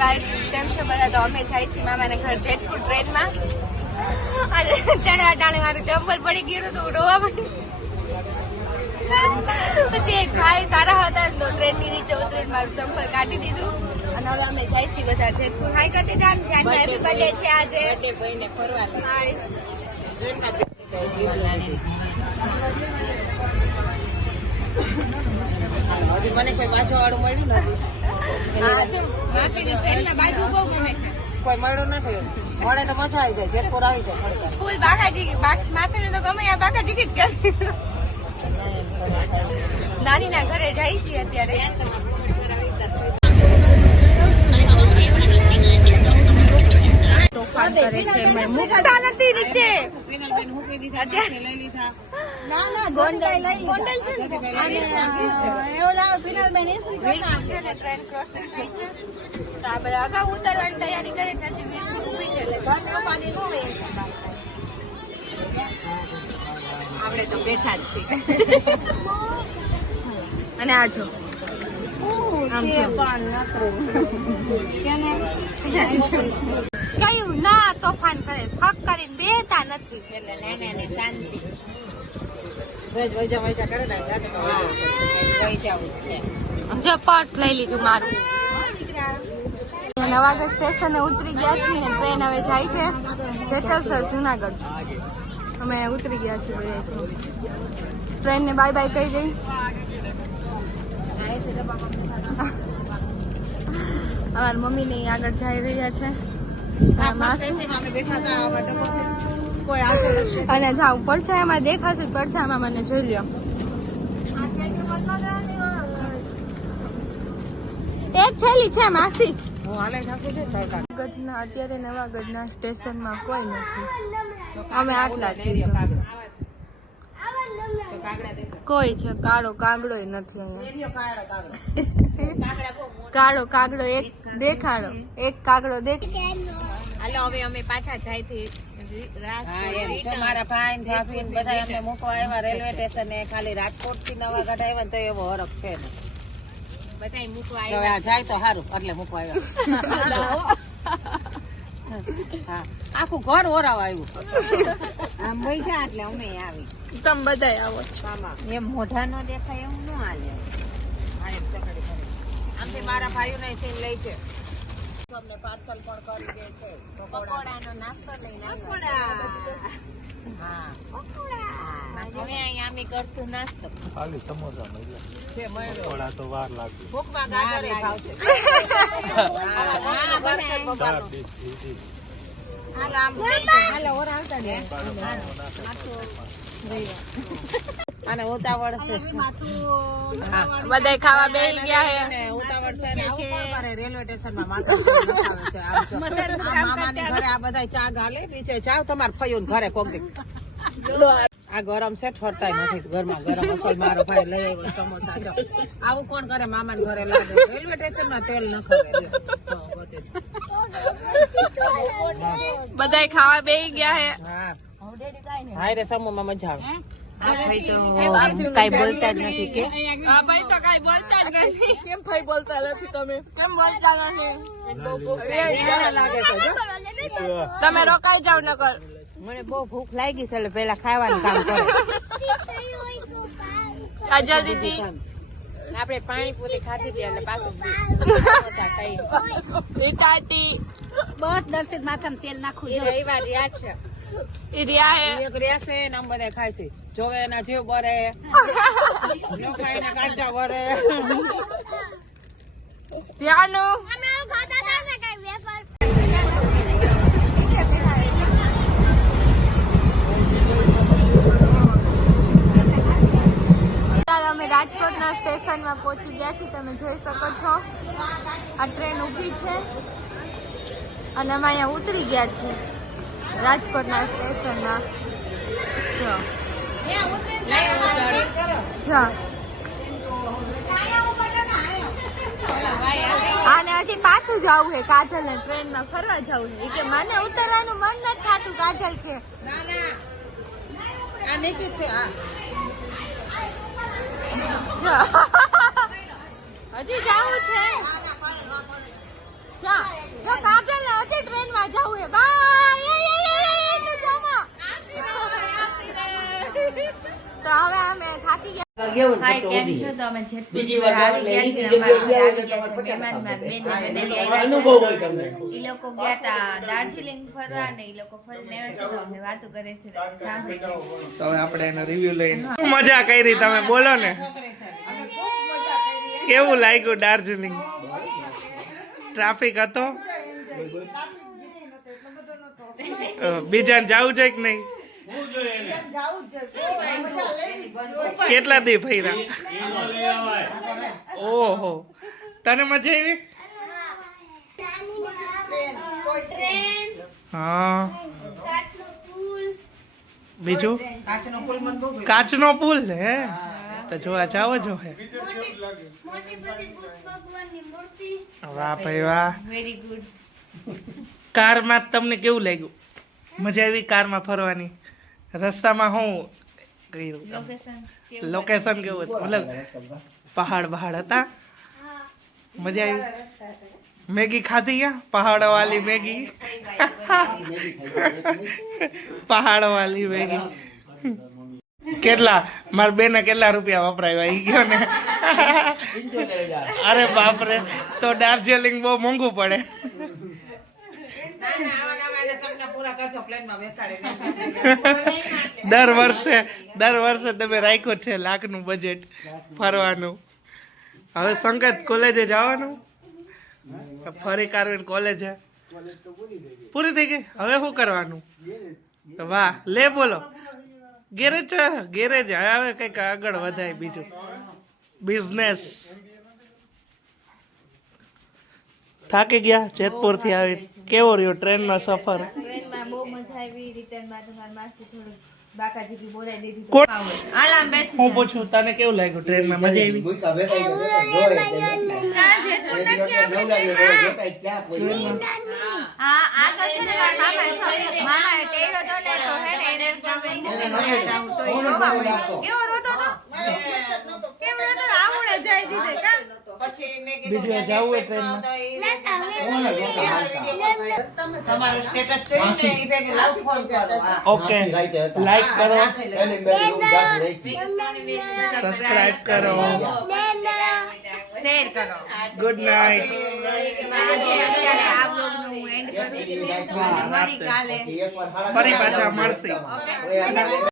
Guys કેમ છો બધા? તો અમે જાય છીએ મામાના ઘર જેતપુર ટ્રેનમાં અને ચણવા ટાણે મારું ચંપલ પડી ગયું તો રોવા માંડી. પછી એક ભાઈ સારા હતા તો ટ્રેનની નીચે ઉતરીને મારું ચંપલ કાઢી દીધું અને હવે અમે જાય છીએ બધા જેતપુર. હાઈ કરી દીધા. ત્યાંની હેપી બર્થડે છે આજે ભાઈને ફરવા. હાય મને કોઈ બાજુ વાળું મળ્યું નથી. બાજુ બહુ ગમે છે. કોઈ મળ્યું નથી. મળે તો મજા આવી જાય. જેતપુર આવી જાય. ફૂલ બાકાજી માસી ને તો ગમે આ બાકાજી જ કરે. નાની ના ઘરે જાય છે અત્યારે. તોફાન કરે છે. મૂકતા નથી નીચે. ગોંડલ છે ને ટ્રેન ક્રોસિંગ થઈ છે તો આ બધા અગાઉ ઉતરવાની તૈયારી કરે છે. હજી ઊભી છે આપણે તો બેઠા જ છીએ. અને આ જો કયું ના તોફાન કરે હક કરીને બેતા નથી. એટલે નાના શાંતિ જો પર્સ લઈ લીધું મારું. નવાગઢ સ્ટેશને ઉતરી ગયા છીએ ને ટ્રેન હવે જાય છે જેતલસર જુનાગઢ. અમે ઉતરી ગયા છીએ બધા. ટ્રેન ને બાય બાય કહી દઈ. અમારા મમ્મી ને આગળ જઈ રહ્યા છે અને જાવ પડછાયામાં દેખાશે. પડછાયામાં મને જોઈ લ્યો. એક થેલી છે માસી. અત્યારે નવાગઢના સ્ટેશનમાં કોઈ નથી. અમે આટલા છીએ. કોઈ છે કાળો કાગડો નથી અહીંયા. કાળો કાગડો એક દેખાડો. એક કાગડો દેખ. હાલો હવે અમે પાછા જાય થી મારા ભાઈ ભાભી બધા અમને મૂકવા આવ્યા રેલવે સ્ટેશન. ખાલી રાજકોટ થી નવાગઢ આવ્યા ને તો એવો હરખ છે ને. બધા મૂકવા આવ્યા જાય તો સારું એટલે મૂકવા આવ્યા. આખું ઘર ઓરાવ આવ્યું. આમ પૈસા એટલે અમે આવી. તમે બધા આવો. એમ મોઢા નો દેખાય એવું ન હાલે. આમથી મારા ભાઈઓ ને સીન લઈ છે. અમને પાર્સલ પણ કરી દે છે. પકોડાનો નાસ્તો લઈને હવે અહીંયા અમે કરશું નાસ્તો. ખાલી સમોસા પકોડા તો વાર લાગે. ભૂખમાં ગાજરે ખાવશે. અને ઉતાવળ છે. બધા ખાવા બેસી ગયા છે. ઉતાવળ છે રેલવે સ્ટેશન માં મામાની ઘરે આ બધા ચા ગાલે નીચે જાવ તમારે ફયું ઘરે કોક દી. આ ગરમ છે ઠરતા નથી. ઘરમાં ગરમ અસલ મારો ભાઈ લઈ આવ્યો સમોસા. આવું કોણ કરે મામાને ઘરે લાગે. રેલવે સ્ટેશન માં તેલ ન ખવાય. બધા ખાવા બેસી ગયા છે. હા રે સમૂહમાં મજા આવે. ભાઈ તો કઈ બોલતા જ નથી કે હા ભાઈ તો કઈ બોલતા જ નથી. કેમ ભાઈ બોલતા નથી? તમે કેમ બોલતા નથી? લાગે છે તમે રોકાઈ જાવ નકર. મને બહુ ભૂખ લાગી છે એટલે પેલા ખાવાનું કામ કરે. કાજલ દીદી આપણે પાણીપુરી ખાધી હતી એટલે પાછું બસ દર્શિત માથા તેલ નાખું. રવિવાર રહ્યા છે. એક રહેશે ને આમ બધા ખાય છે. જોવે એના જીવ બરે ન ખાય ને કાંટા બરે. અમે રાજકોટના સ્ટેશનમાં પહોંચી ગયા છીએ. તમે જોઈ શકો છો આ ટ્રેન ઊભી છે અને અમે અહીંયા ઉતરી ગયા છીએ રાજકોટના સ્ટેશનમાં. આને હજી પાછું જવું છે. કાજલ ને ટ્રેનમાં ફરવા જવું છે કે મને ઉતરવાનું મન નથી થતું. કાજલ કે હજી જવું છે. ચા જો કાજલ ને હજી ટ્રેન માં જવું હે બાય તું જમા તો હવે અમે થાકી ગયા હાય કેમ છો તો અમે જેતપુર આવી ગયા છીએ અમારા આવી ગયા છે મહેમાન માં બેન બનેલી આવ્યા અનુભવ હોય તમને ઈ લોકો ગયા તા દાર્જિલિંગ ફરવા ને ઈ લોકો ફરીને આવ્યા છે તો અમે વાતો કરે છે તો સાંભળી તો હવે આપણે એનો રિવ્યુ લઈને મજા કરી તમે બોલો ને કેવું લાગ્યું દાર્જિલિંગ ટ્રાફિક હતો બીજાને જવું છે કે નહીં કેટલા દી ફર્યા ઓહો તને મજા આવી હા બીજું કાચનો પુલ હે તો જોવા જાવ જો હે વાહ ભાઈ વાહ વેરી ગુડ કારમાં તમને કેવું લાગ્યું મજા આવી કારમાં ફરવાની રસ્તામાં હું લોકેશન કેવું હતું મતલબ પહાડ હતા મજા આવી મેગી ખાધી ગયા પહાડ વાલી મેગી પહાડ વાલી મેગી કેટલા મારા બેને કેટલા રૂપિયા વપરાયા ઈ ગયો ને અરે બાપરે તો દાર્જિલિંગ બહુ મોંઘું પડે દર વર્ષે તમે રાખ્યો છે લાખનું બજેટ ફરવાનું હવે સંકેત કોલેજે જવાનું ફરી કારવીન કોલેજે પૂરી થઈ ગઈ હવે શું કરવાનું વાહ લે બોલો ગેરેજ હવે કઈક આગળ વધાય બીજું બિઝનેસ થાકી ગયા જેતપુર થી આવી કેવો રહ્યો ટ્રેનમાં સફર ટ્રેનમાં બહુ મજા આવી રિટર્નમાં તમારી માસી થોડું બાકાજીથી બોલાઈ દીધી આલામ બેસી હું પૂછું તને કેવું લાગ્યું ટ્રેનમાં મજા આવી હા આ તો છે ને મારા મામાએ તેડો તો ને તો હે ને એને તમે મૂકી જાવ તો ઈ રોવા પડ્યો કેવો રોતો તો કેમ રોતો આવડે જઈ દીધે કા પછી બીજું જાવું એ ટ્રેનમાં તમારું સ્ટેટસ જોઈને ઈ બેગ લાવ ફોન કરો ઓકે લાઈક કરો સબસ્ક્રાઇબ કરો શેર કરો ગુડ નાઈટ અત્યારે આ બ્લોગ નું હું એન્ડ કરું છું અને ફરી કાલે ફરી પાછા મળશે ઓકે